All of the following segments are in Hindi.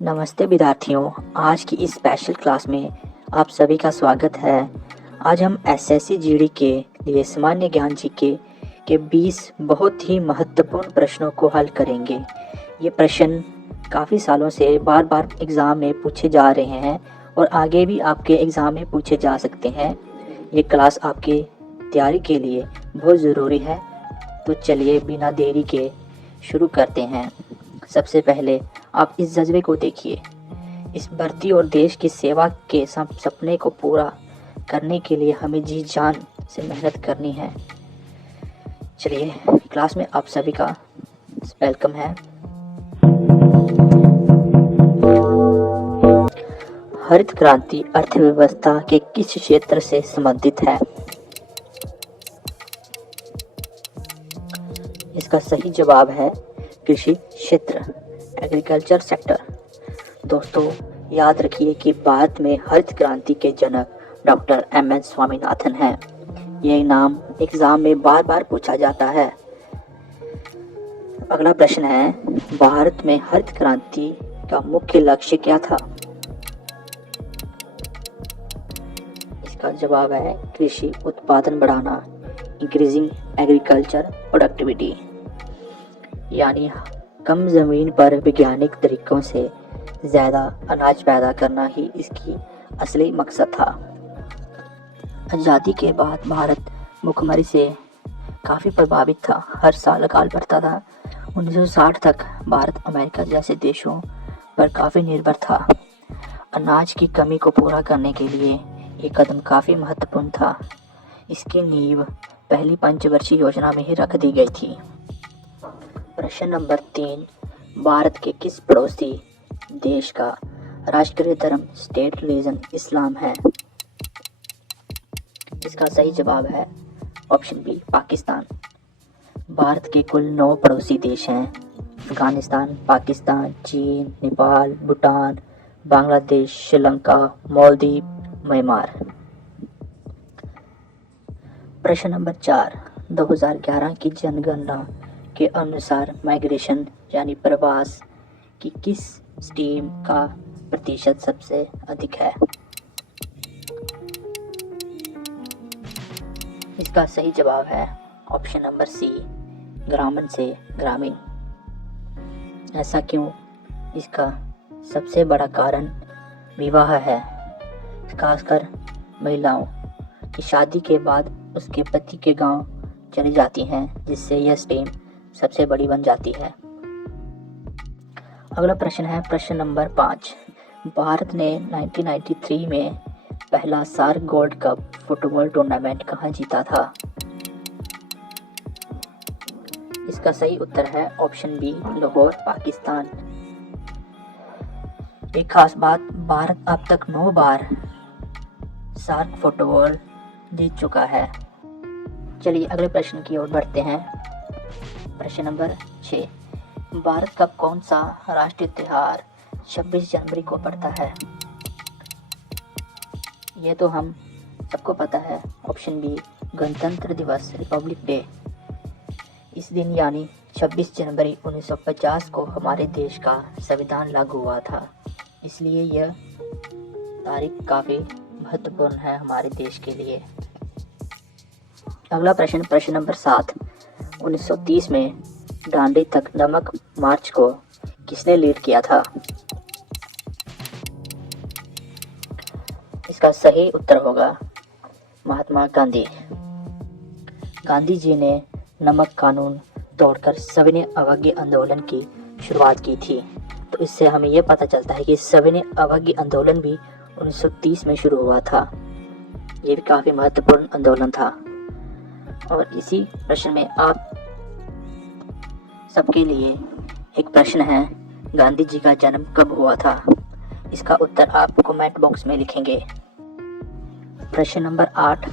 नमस्ते विद्यार्थियों, आज की इस स्पेशल क्लास में आप सभी का स्वागत है। आज हम एसएससी जीडी के लिए सामान्य ज्ञान जीके के 20 बहुत ही महत्वपूर्ण प्रश्नों को हल करेंगे। ये प्रश्न काफ़ी सालों से बार बार एग्ज़ाम में पूछे जा रहे हैं और आगे भी आपके एग्ज़ाम में पूछे जा सकते हैं। ये क्लास आपकी तैयारी के लिए बहुत ज़रूरी है। तो चलिए बिना देरी के शुरू करते हैं। सबसे पहले आप इस जज्बे को देखिए। इस भर्ती और देश की सेवा के सपने को पूरा करने के लिए हमें जी जान से मेहनत करनी है। चलिए क्लास में आप सभी का वेलकम है। हरित क्रांति अर्थव्यवस्था के किस क्षेत्र से संबंधित है? इसका सही जवाब है कृषि क्षेत्र, एग्रीकल्चर सेक्टर। दोस्तों याद रखिए कि भारत में हरित क्रांति के जनक डॉक्टर एम.एन. स्वामीनाथन हैं। यह नाम एग्जाम में बार बार पूछा जाता है। अगला प्रश्न है, भारत में हरित क्रांति का मुख्य लक्ष्य क्या था? इसका जवाब है कृषि उत्पादन बढ़ाना, इंक्रीजिंग एग्रीकल्चर प्रोडक्टिविटी, यानी कम जमीन पर वैज्ञानिक तरीकों से ज़्यादा अनाज पैदा करना ही इसकी असली मकसद था। आज़ादी के बाद भारत भुखमरी से काफ़ी प्रभावित था। हर साल अकाल पड़ता था। 1960 तक भारत अमेरिका जैसे देशों पर काफ़ी निर्भर था। अनाज की कमी को पूरा करने के लिए ये कदम काफ़ी महत्वपूर्ण था। इसकी नींव पहली पंचवर्षीय योजना में ही रख दी गई थी। प्रश्न नंबर 3, भारत के किस पड़ोसी देश का राष्ट्रीय धर्म स्टेट रिलीजन इस्लाम है? इसका सही जवाब है ऑप्शन बी, पाकिस्तान। भारत के कुल 9 पड़ोसी देश हैं। अफगानिस्तान, पाकिस्तान, चीन, नेपाल, भूटान, बांग्लादेश, श्रीलंका, मालदीव, म्यांमार। प्रश्न नंबर 4, 2011 की जनगणना के अनुसार माइग्रेशन यानी प्रवास की किस स्ट्रीम का प्रतिशत सबसे अधिक है? इसका सही जवाब है ऑप्शन नंबर सी, ग्रामीण से ग्रामीण। ऐसा क्यों? इसका सबसे बड़ा कारण विवाह है, खासकर महिलाओं की शादी के बाद उसके पति के गांव चली जाती हैं, जिससे यह स्ट्रीम सबसे बड़ी बन जाती है। अगला प्रश्न है प्रश्न नंबर 5, भारत ने 1993 में पहला SAARC gold cup football tournament कहाँ जीता था? इसका सही उत्तर है ऑप्शन बी, लाहौर, पाकिस्तान। एक खास बात, भारत अब तक 9 बार सार्क फुटबॉल जीत चुका है। चलिए अगले प्रश्न की ओर बढ़ते हैं। प्रश्न नंबर 6, भारत का कौन सा राष्ट्रीय त्योहार 26 जनवरी को पड़ता है? ये तो हम सबको पता है, ऑप्शन बी, गणतंत्र दिवस, रिपब्लिक डे। इस दिन यानी 26 जनवरी 1950 को हमारे देश का संविधान लागू हुआ था, इसलिए यह तारीख काफ़ी महत्वपूर्ण है हमारे देश के लिए। अगला प्रश्न, प्रश्न नंबर 7, 1930 में दांडी तक नमक मार्च को किसने लीड किया था? इसका सही उत्तर होगा महात्मा गांधी। गांधी जी ने नमक कानून तोड़कर सविनय अवज्ञा आंदोलन की शुरुआत की थी। तो इससे हमें यह पता चलता है कि सविनय अवज्ञा आंदोलन भी 1930 में शुरू हुआ था। ये भी काफ़ी महत्वपूर्ण आंदोलन था। और इसी प्रश्न में आप सबके लिए एक प्रश्न है, गांधी जी का जन्म कब हुआ था? इसका उत्तर आप कमेंट बॉक्स में लिखेंगे। प्रश्न नंबर 8,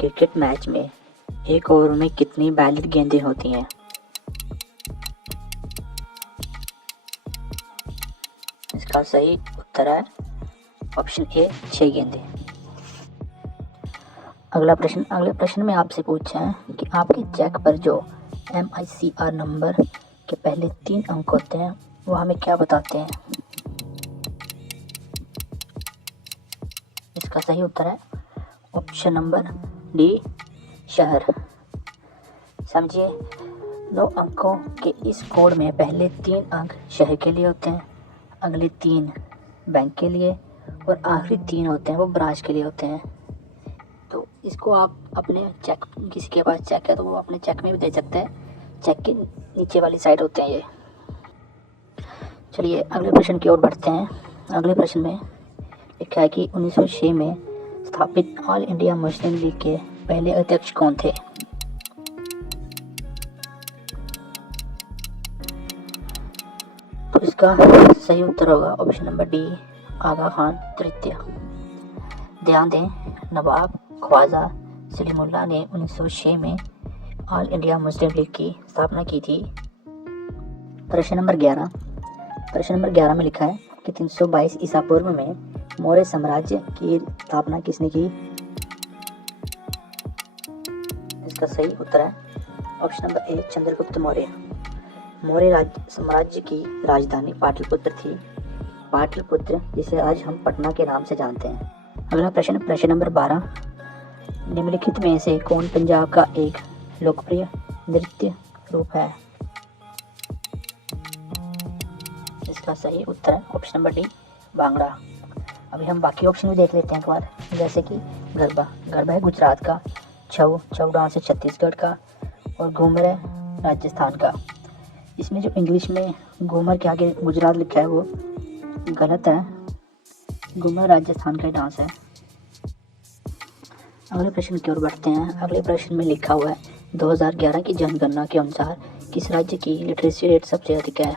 क्रिकेट मैच में एक ओवर में कितनी वैलिड गेंदें होती हैं? इसका सही उत्तर है ऑप्शन ए, 6 गेंदें। अगले प्रश्न में आपसे पूछा है कि आपके चेक पर जो MICR नंबर के पहले 3 अंक होते हैं वो हमें क्या बताते हैं? इसका सही उत्तर है ऑप्शन नंबर डी, शहर। समझिए, 9 अंकों के इस कोड में पहले 3 अंक शहर के लिए होते हैं, अगले 3 बैंक के लिए और आखिरी 3 होते हैं वो ब्रांच के लिए होते हैं। तो इसको आप अपने चेक, किसी के पास चेक है तो वो अपने चेक में भी दे सकते हैं, चेक के नीचे वाली साइड होते हैं ये। चलिए अगले प्रश्न की ओर बढ़ते हैं। अगले प्रश्न में लिखा है कि 1906 में स्थापित ऑल इंडिया मुस्लिम लीग के पहले अध्यक्ष कौन थे? तो इसका सही उत्तर होगा ऑप्शन नंबर डी, आगा खान तृतीय। ध्यान दें, नवाब ख्वाजा सलीमुल्लाह ने 1906 में ऑल इंडिया मुस्लिम लीग की स्थापना की थी। प्रश्न नंबर 11 में लिखा है कि 322 ईसा पूर्व में मौर्य साम्राज्य की स्थापना किसने की? इसका सही उत्तर है option number A, Chandragupta Maurya. Maurya साम्राज्य की राजधानी पाटलिपुत्र थी, पाटलिपुत्र जिसे आज हम पटना के नाम से जानते हैं। अगला प्रश्न नंबर 12, निम्नलिखित में से कौन पंजाब का एक लोकप्रिय नृत्य रूप है? इसका सही उत्तर है ऑप्शन नंबर डी, भांगड़ा। अभी हम बाकी ऑप्शन भी देख लेते हैं एक बार, जैसे कि गरबा है गुजरात का, छऊ डांस है छत्तीसगढ़ का और घूमर है राजस्थान का। इसमें जो इंग्लिश में घूमर के आगे गुजरात लिखा है वो गलत है, घूमर राजस्थान का डांस है। अगले प्रश्न की ओर बढ़ते हैं। अगले प्रश्न में लिखा हुआ है 2011 की जनगणना के अनुसार किस राज्य की लिटरेसी रेट सबसे अधिक है?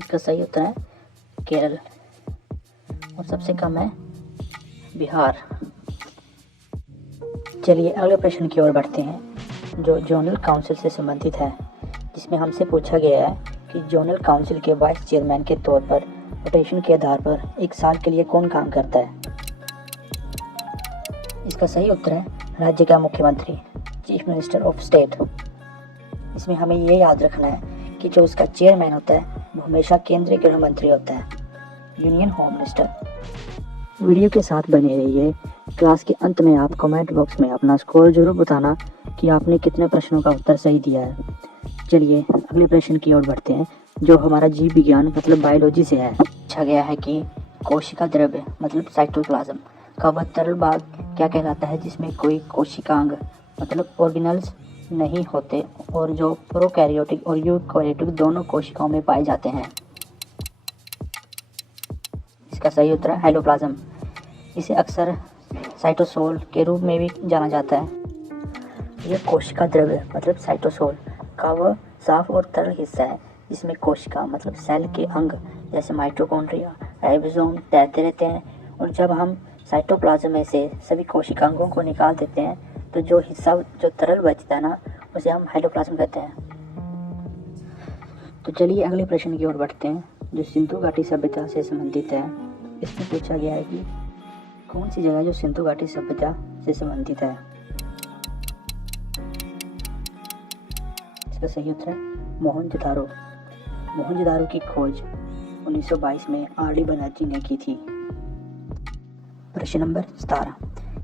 इसका सही उत्तर है केरल और सबसे कम है बिहार। चलिए अगले प्रश्न की ओर बढ़ते हैं जो जोनल काउंसिल से संबंधित है, जिसमें हमसे पूछा गया है कि जोनल काउंसिल के वाइस चेयरमैन के तौर पर रोटेशन के आधार पर 1 साल के लिए कौन काम करता है? इसका सही उत्तर है राज्य का मुख्यमंत्री, चीफ मिनिस्टर ऑफ स्टेट। इसमें हमें ये याद रखना है कि जो इसका चेयरमैन होता है वो हमेशा केंद्रीय गृह मंत्री होता है, यूनियन होम मिनिस्टर। वीडियो के साथ बने रहिए। क्लास के अंत में आप कमेंट बॉक्स में अपना स्कोर जरूर बताना कि आपने कितने प्रश्नों का उत्तर सही दिया है। चलिए अगले प्रश्न की ओर बढ़ते हैं जो हमारा जीव विज्ञान मतलब बायोलॉजी से है। पूछा गया है कि कोशिका द्रव्य मतलब साइटोप्लाज्म का वह तरल भाग क्या कहलाता है जिसमें कोई कोशिकांग मतलब ऑर्गेनल्स नहीं होते और जो प्रोकैरियोटिक और यूकैरियोटिक दोनों कोशिकाओं में पाए जाते हैं? इसका सही उत्तर है हाइलोप्लाज्म। इसे अक्सर साइटोसोल के रूप में भी जाना जाता है। यह कोशिका द्रव्य मतलब साइटोसोल का वह साफ और तरल हिस्सा है जिसमें कोशिका मतलब सेल के अंग जैसे माइटोकॉन्ड्रिया, राइबोसोम तैरते रहते हैं, और जब हम साइटोप्लाज्म में से सभी कोशिकांगों को निकाल देते हैं तो जो हिस्सा जो तरल बचता है ना उसे हम हाइलोप्लाज्म कहते हैं। तो चलिए अगले प्रश्न की ओर बढ़ते हैं जो सिंधु घाटी सभ्यता से संबंधित है। इसमें पूछा गया है कि कौन सी जगह जो सिंधु घाटी सभ्यता से संबंधित है? इसका सही उत्तर है मोहनजोदारो। मोहनजोदारो की खोज 1922 में आर.डी. बनर्जी ने की थी। प्रश्न नंबर 17,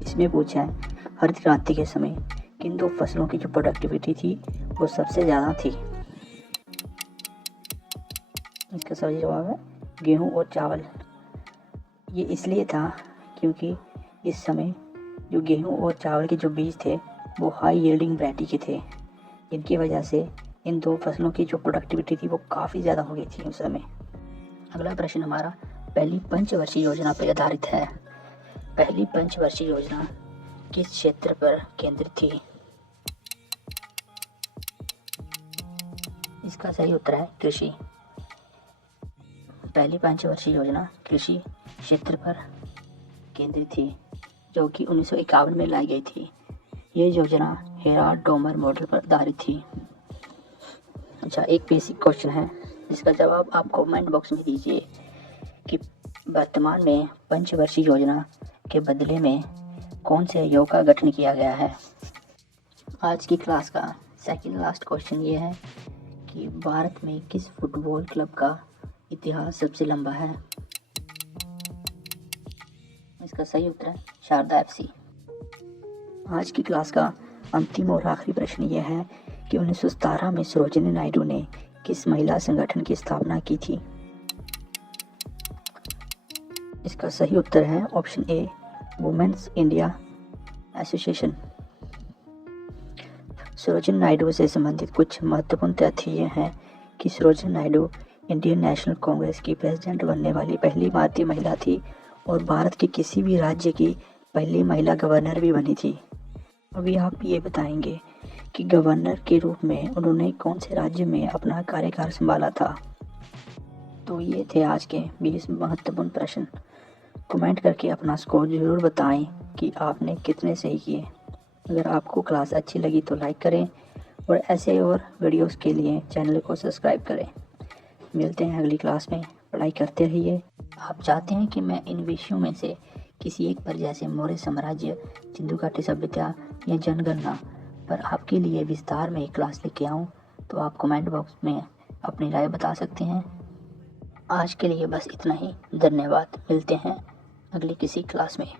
इसमें पूछा है हरित क्रांति के समय किन 2 फसलों की जो प्रोडक्टिविटी थी वो सबसे ज़्यादा थी? इसका सही जवाब है गेहूं और चावल। ये इसलिए था क्योंकि इस समय जो गेहूं और चावल के जो बीज थे वो हाई यील्डिंग वैरायटी के थे, इनकी वजह से इन 2 फसलों की जो प्रोडक्टिविटी थी वो काफ़ी ज़्यादा हो गई थी उस समय। अगला प्रश्न हमारा पहली पंचवर्षीय योजना पर आधारित है। पहली पंचवर्षीय योजना किस क्षेत्र पर केंद्रित थी? इसका सही उत्तर है कृषि। पहली पंचवर्षीय योजना कृषि क्षेत्र पर केंद्रित थी जो कि 1951 में लाई गई थी। ये योजना हेराल्ड डोमर मॉडल पर आधारित थी। अच्छा, एक बेसिक क्वेश्चन है जिसका जवाब आप कमेंट बॉक्स में दीजिए कि वर्तमान में पंचवर्षीय योजना के बदले में कौन से आयोग का गठन किया गया है। आज की क्लास का सेकंड लास्ट क्वेश्चन ये है कि भारत में किस फुटबॉल क्लब का इतिहास सबसे लंबा है? इसका सही उत्तर है शारदा एफसी। आज की क्लास का अंतिम और आखिरी प्रश्न यह है कि 1917 में सरोजिनी नायडू ने किस महिला संगठन की स्थापना की थी? इसका सही उत्तर है option A, Women's India Association. Sarojini Naidu से संबंधित कुछ महत्वपूर्ण तथ्य ये हैं कि Sarojini Naidu Indian National Congress की प्रेसिडेंट बनने वाली पहली भारतीय महिला थी और भारत के किसी भी राज्य की पहली महिला गवर्नर भी बनी थी। अभी आप ये बताएंगे कि गवर्नर के रूप में उन्होंने कौन से राज्य में अपना कार्यकाल संभाला था। तो ये थे आज के 20 महत्वपूर्ण प्रश्न। कमेंट करके अपना स्कोर ज़रूर बताएं कि आपने कितने सही किए। अगर आपको क्लास अच्छी लगी तो लाइक करें और ऐसे और वीडियोस के लिए चैनल को सब्सक्राइब करें। मिलते हैं अगली क्लास में। पढ़ाई करते रहिए। आप चाहते हैं कि मैं इन विषयों में से किसी एक पर, जैसे मौर्य साम्राज्य, सिंधु घाटी सभ्यता या जनगणना पर आपके लिए विस्तार में एक क्लास लेके आऊँ, तो आप कमेंट बॉक्स में अपनी राय बता सकते हैं। आज के लिए बस इतना ही। धन्यवाद। मिलते हैं अगली किसी क्लास में।